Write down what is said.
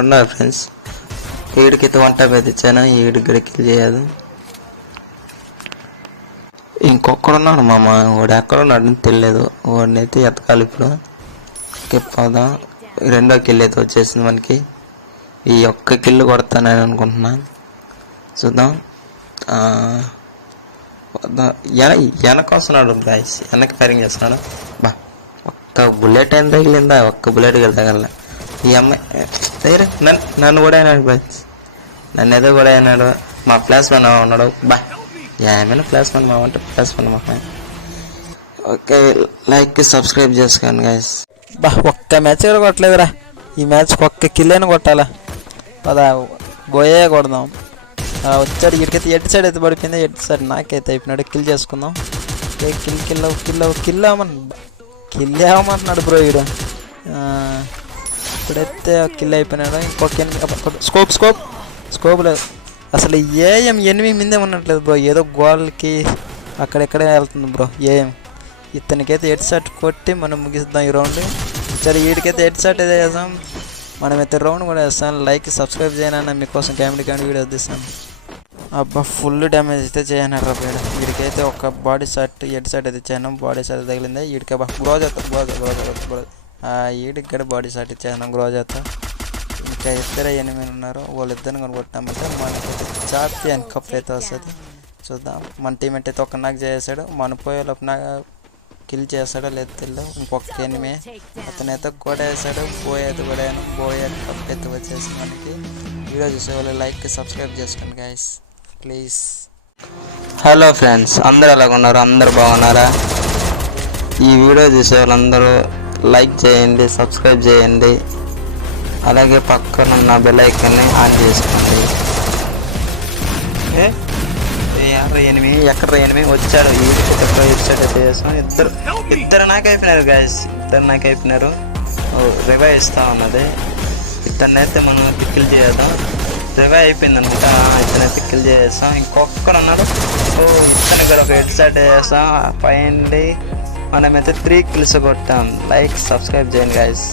ఉన్నారు ఫ్రెండ్స్. ఈడికైతే వంట పెద్దిచ్చాను, ఈడి కిల్ చేయదు. ఇంకొక్కడున్నాడు మామ, వాడు ఎక్కడున్నాడని తెలియదు. వాడిని అయితే ఎతకాలి ఇప్పుడు. పోదాం. రెండో కిల్ అయితే వచ్చేసింది మనకి. ఈ ఒక్క కిల్లు కొడతానని అనుకుంటున్నా. చూద్దాం. వెనక వస్తున్నాడు గాయస్, వెనక్కి ఫైరింగ్ చేస్తున్నాడు. బా ఒక్క బుల్లెట్ ఏం తగిలిందా? ఒక్క బుల్లెట్ కూడా తగల. ఈ అమ్మాయి నన్ను కూడా అయినాడు బాయ్స్, నన్ను ఏదో కూడా అయినాడు. మా ప్లాస్ వన్ ఉన్నాడు. బా ఏమైనా ప్లాస్ వన్ మా అంటే ప్లాస్ వన్ మా. ఓకే, లైక్ సబ్స్క్రైబ్ చేసుకోండి గాయస్. బా ఒక్క మ్యాచ్ కూడా కొట్టలేదురా. ఈ మ్యాచ్ ఒక్క కిల్ అయినా కొట్టాలా. పదా బోయే కొడదాం. వచ్చాడు వీడికైతే ఎడ్ సైడ్ అయితే పడిపోయింది. ఎడ్ సైడ్ నాకైతే అయిపోయినాడు. కిల్ చేసుకుందాం. కిల్ అవ్వమంటున్నాడు బ్రో వీడు. ఇప్పుడైతే కిల్ అయిపోయినాడు. ఇంకొక స్కోప్ లేదు అసలు. ఏఎం ఎనిమిది మీదే ఉన్నట్లేదు బ్రో. ఏదో గోల్కి అక్కడెక్కడే వెళ్తుంది బ్రో ఏఎం. ఇతనికైతే హెడ్ షాట్ కొట్టి మనం ముగిస్తాం ఈ రౌండ్. సరే వీడికైతే హెడ్ షాట్ అయితే వేసాం. మనమైతే రౌండ్ కూడా వేస్తాం. లైక్ సబ్స్క్రైబ్ చేయనన్నా మీకోసం కామెడీ వీడియో తీస్తాను. అబ్బా ఫుల్ డ్యామేజ్ అయితే చేయనరా వీడు. వీడికైతే ఒక బాడీ షాట్ హెడ్ షాట్ అయితే ఇచ్చాను. బాడీ షాట్ తగిలింది వీడికి. అబ్బా గ్రోజ్ వీడికి కూడా బాడీ షాట్ ఇచ్చాను గ్రోజాతో. ఇంకా ఇద్దరు ఎనిమిది ఉన్నారు. వాళ్ళిద్దరిని కొనుక్కొట్టామంటే మనకైతే ఛాంపియన్ కప్ అయితే వస్తుంది. చూద్దాం. మన టీమేట్ అయితే ఒక నాకు చేసాడు. మన పోయేలోపు నాకు కిల్ చేస్తాడో లేదు తెలియదు. ఇంకొక ఎనిమే అతనైతే కూడా వేసాడు. పోయేది కూడా పోయే కప్ అయితే వచ్చేసి మనకి. వీడియో చూసే వాళ్ళు లైక్ సబ్స్క్రైబ్ చేసుకోండి గైస్ ప్లీజ్. హలో ఫ్రెండ్స్, అందరూ ఎలాగున్నారు? అందరూ బాగున్నారా? ఈ వీడియో చూసే వాళ్ళందరూ లైక్ చేయండి, సబ్స్క్రైబ్ చేయండి, అలాగే పక్కన ఉన్న బెల్ ఐకాన్ని ఆన్ చేసుకోండి. ఎక్కడ ఎనిమిది వచ్చాడు. ఇద్దరు నాకు అయిపోయినారు గాయస్. రివైవ్ ఇస్తా ఉన్నది. ఇతన్నైతే మనం పిక్కిల్ చేద్దాం. రివైవ్ అయిపోయింది అనమాట. ఇతనైతే పిక్కిల్ చేస్తాం. ఇంకొక్కడు ఉన్నాడు. ఇతను కూడా ఒక హెడ్ షాట్ వేస్తాం. ఫైనల్లీ మనమైతే 3 కిల్స్ కొట్టాం. లైక్ సబ్స్క్రైబ్ చేయండి గాయస్.